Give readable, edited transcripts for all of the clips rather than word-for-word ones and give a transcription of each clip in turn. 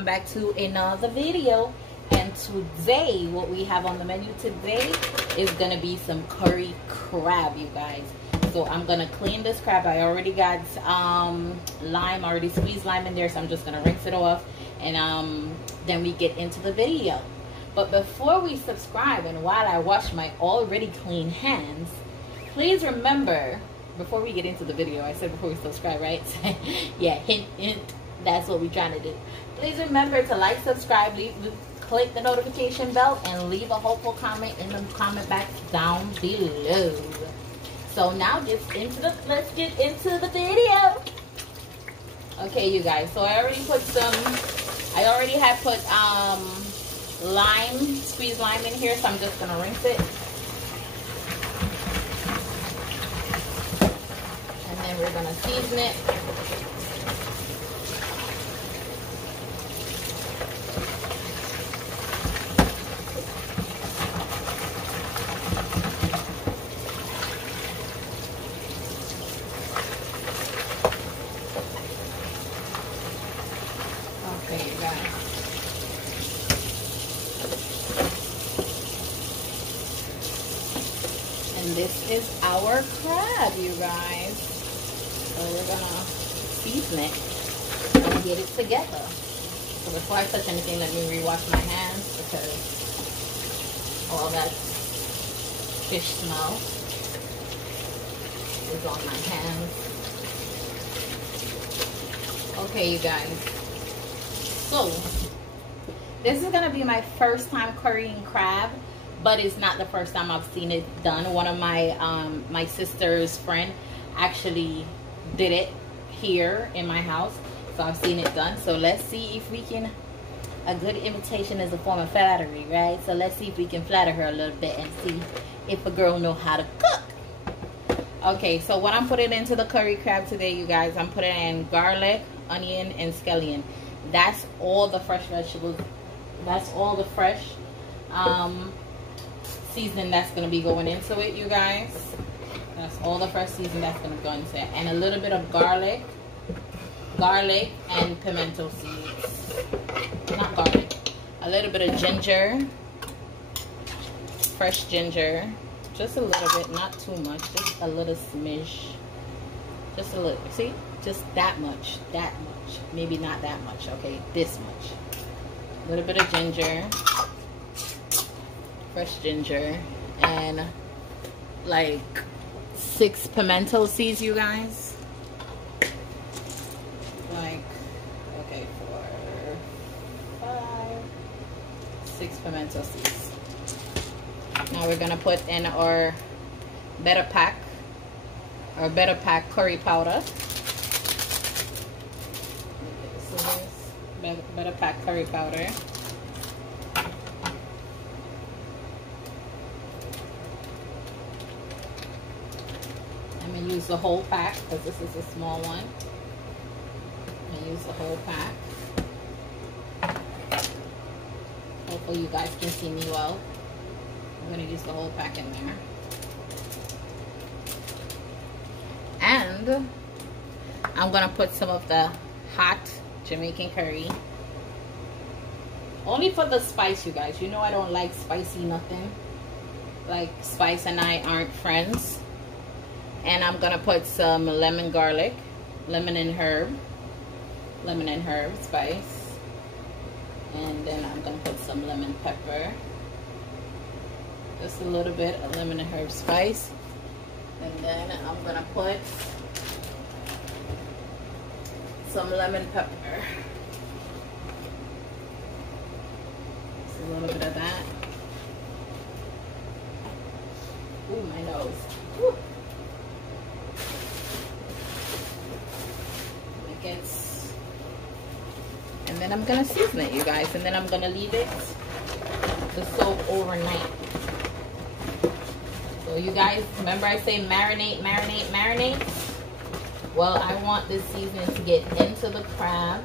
welcome back to another video. And today, what we have on the menu today is gonna be some curry crab, you guys. So I'm gonna clean this crab. I already got lime, already squeezed lime in there, so I'm just gonna rinse it off, and then we get into the video. But before we subscribe, and while I wash my already clean hands, please remember, before we get into the video, I said before we subscribe, right? Yeah, hint, hint, that's what we're trying to do. Please remember to like, subscribe, click the notification bell, and leave a hopeful comment in the comment box down below. So now let's get into the video. Okay, you guys, so I already have put lime, squeezed lime in here, so I'm just gonna rinse it. And then we're gonna season it. Okay, you guys. And this is our crab, you guys. So we're gonna season it and get it together. So before I touch anything, let me rewash my hands because all that fish smell is on my hands. Okay, you guys. So this is gonna be my first time currying crab, but it's not the first time I've seen it done. One of my my sister's friend actually did it here in my house, so I've seen it done. So let's see if we can. A good imitation is a form of flattery, right? So let's see if we can flatter her a little bit and see if a girl know how to cook. Okay, so what I'm putting into the curry crab today, you guys, I'm putting in garlic, onion, and scallion. That's all the fresh vegetables. That's all the fresh seasoning that's going to be going into it, you guys. That's all the fresh seasoning that's going to go into it. And a little bit of garlic and pimento seeds. Not garlic. A little bit of ginger. Fresh ginger. Just a little bit, not too much. Just a little smidge. Just a little. See? Just that much. That much. Maybe not that much. Okay, this much. A little bit of ginger. Fresh ginger. And like 6 pimento seeds, you guys. Like, okay, 4, 5, 6 pimento seeds. Now we're gonna put in our better pack curry powder. Better pack curry powder. I'm gonna use the whole pack because this is a small one. I'm gonna use the whole pack. Hopefully you guys can see me well. I'm gonna use the whole pack in there. And I'm gonna put some of the hot Jamaican curry. Only for the spice, you guys. You know I don't like spicy nothing. Like, spice and I aren't friends. And I'm gonna put some lemon and herb spice. And then I'm gonna put some lemon pepper. Just a little bit of lemon and herb spice. And then I'm gonna put some lemon pepper. Just a little bit of that. Ooh, my nose. Woo. And then I'm gonna season it, you guys, and then I'm gonna leave it to soak overnight. So you guys, remember I say marinate, marinate, marinate? Well, I want this seasoning to get into the crab.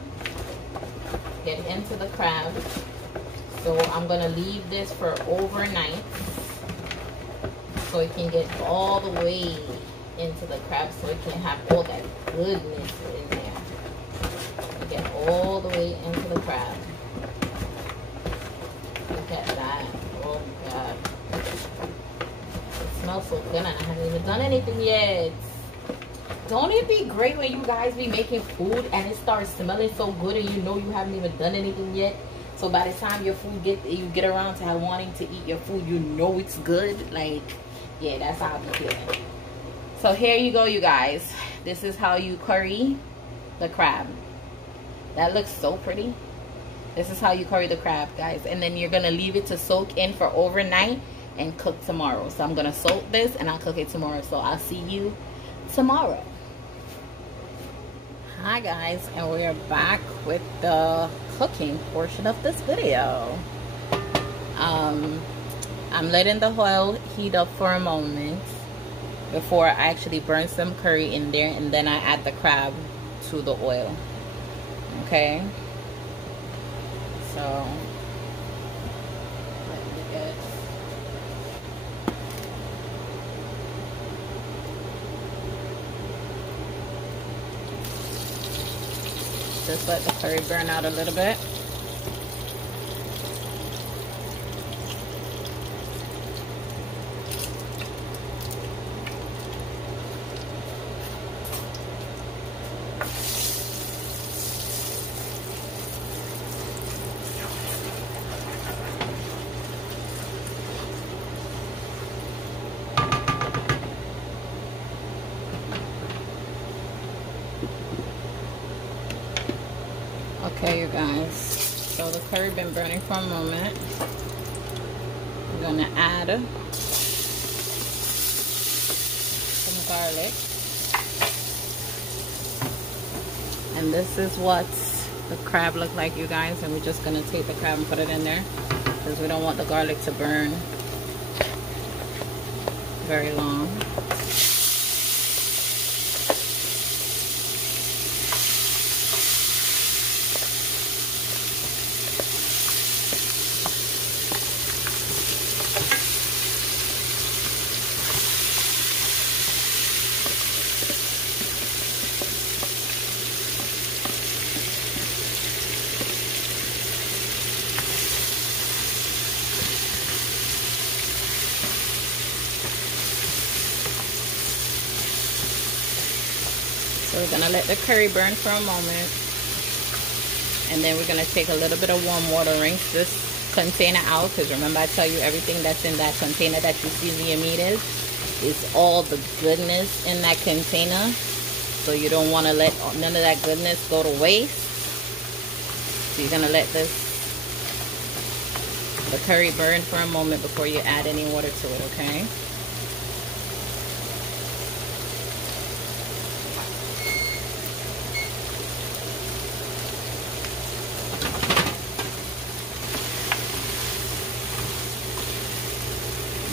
So I'm gonna leave this for overnight so it can get all the way into the crab, so it can have all that goodness in there. Get all the way into the crab. Look at that. Oh my god. It smells so good and I haven't even done anything yet. Don't it be great when you guys be making food and it starts smelling so good and you know you haven't even done anything yet? So by the time your food you get around to wanting to eat your food, you know it's good. Like, yeah, that's how I'm feeling. So here you go, you guys. This is how you curry the crab. That looks so pretty. This is how you curry the crab, guys. And then you're gonna leave it to soak in for overnight and cook tomorrow. So I'm gonna soak this and I'll cook it tomorrow. So I'll see you tomorrow. Hi guys, and we are back with the cooking portion of this video. I'm letting the oil heat up for a moment before I actually burn some curry in there, and then I add the crab to the oil. Okay, so let me get just let the curry burn out a little bit. Okay, you guys, so the curry been burning for a moment. I'm gonna add some garlic, and this is what the crab look like, you guys. And we're just gonna take the crab and put it in there because we don't want the garlic to burn very long. So we're gonna let the curry burn for a moment, and then we're gonna take a little bit of warm water, rinse this container out, because remember I tell you everything that's in that container that you season your meat is all the goodness in that container. So you don't want to let none of that goodness go to waste. So you're gonna let the curry burn for a moment before you add any water to it, okay?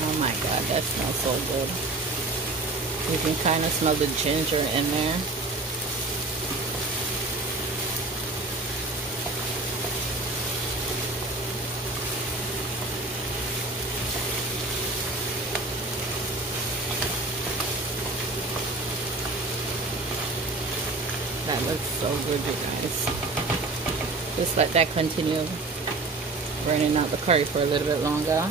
Oh my god, that smells so good. You can kind of smell the ginger in there. That looks so good, you guys. Just let that continue burning out the curry for a little bit longer.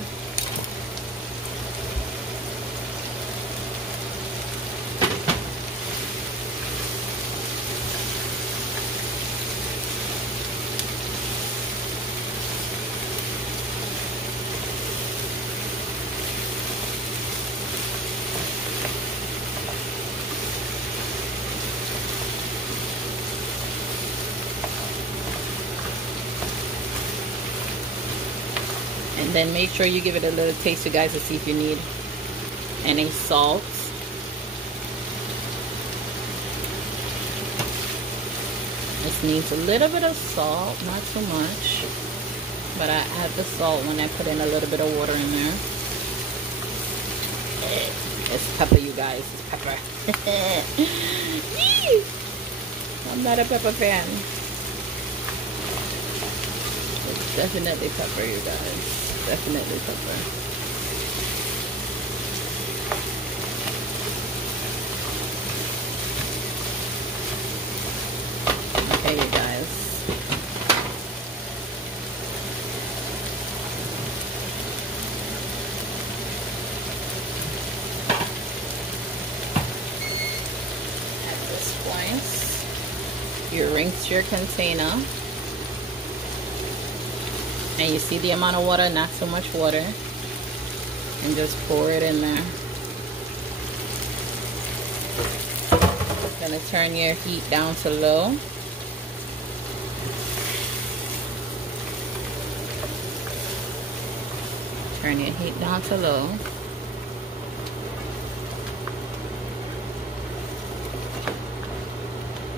And then make sure you give it a little taste, you guys, to see if you need any salt. This needs a little bit of salt, not too much. But I add the salt when I put in a little bit of water in there. It's pepper, you guys. It's pepper. I'm not a pepper fan. It's definitely pepper, you guys. Definitely pepper. Okay, you guys. You rinse your container. And you see the amount of water, not so much water. And just pour it in there. Gonna turn your heat down to low. Turn your heat down to low.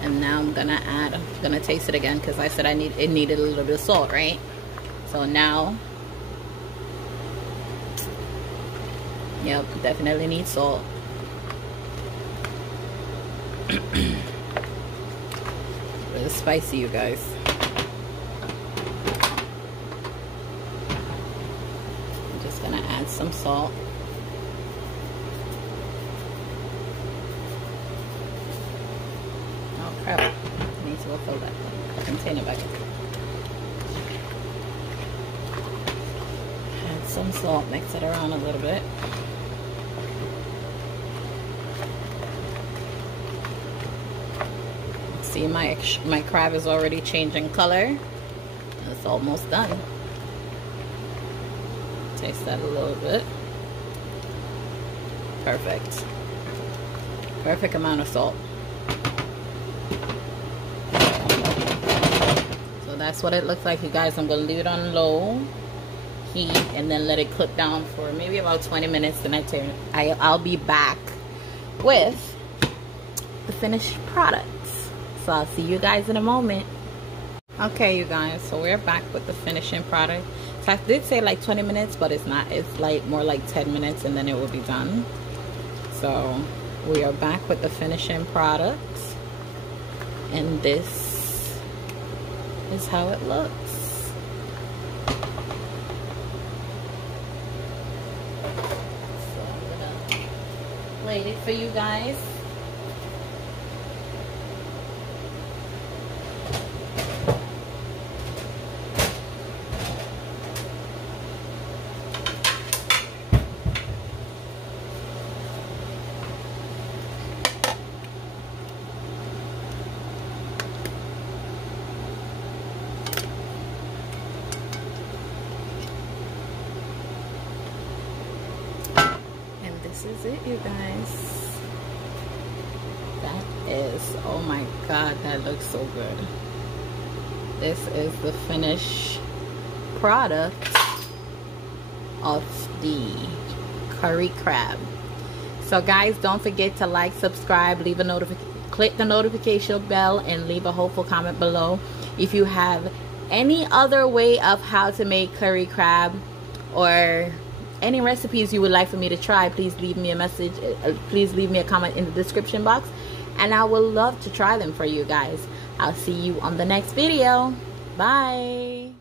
And now I'm gonna taste it again because I said it needed a little bit of salt, right? So now, yep, definitely needs salt. It's spicy, you guys. I'm just gonna add some salt. Oh crap, I need to go fill that container back up. Add some salt, mix it around a little bit. See, my crab is already changing color. It's almost done. Taste that a little bit. Perfect. Perfect amount of salt. So that's what it looks like, you guys. I'm gonna leave it on low heat and then let it cook down for maybe about 20 minutes. Then I'll be back with the finished product. So I'll see you guys in a moment. Okay, you guys, so we're back with the finishing product. So I did say like 20 minutes, but it's not. It's like more like 10 minutes and then it will be done. So we are back with the finishing product. And this is how it looks. So I'm gonna plate it for you guys. This is it, you guys. That is, oh my god, that looks so good. This is the finished product of the curry crab. So guys, don't forget to like, subscribe, leave a click the notification bell, and leave a hopeful comment below. If you have any other way of how to make curry crab, or any recipes you would like for me to try, please leave me a message. Please leave me a comment in the description box, and I will love to try them for you guys. I'll see you on the next video. Bye.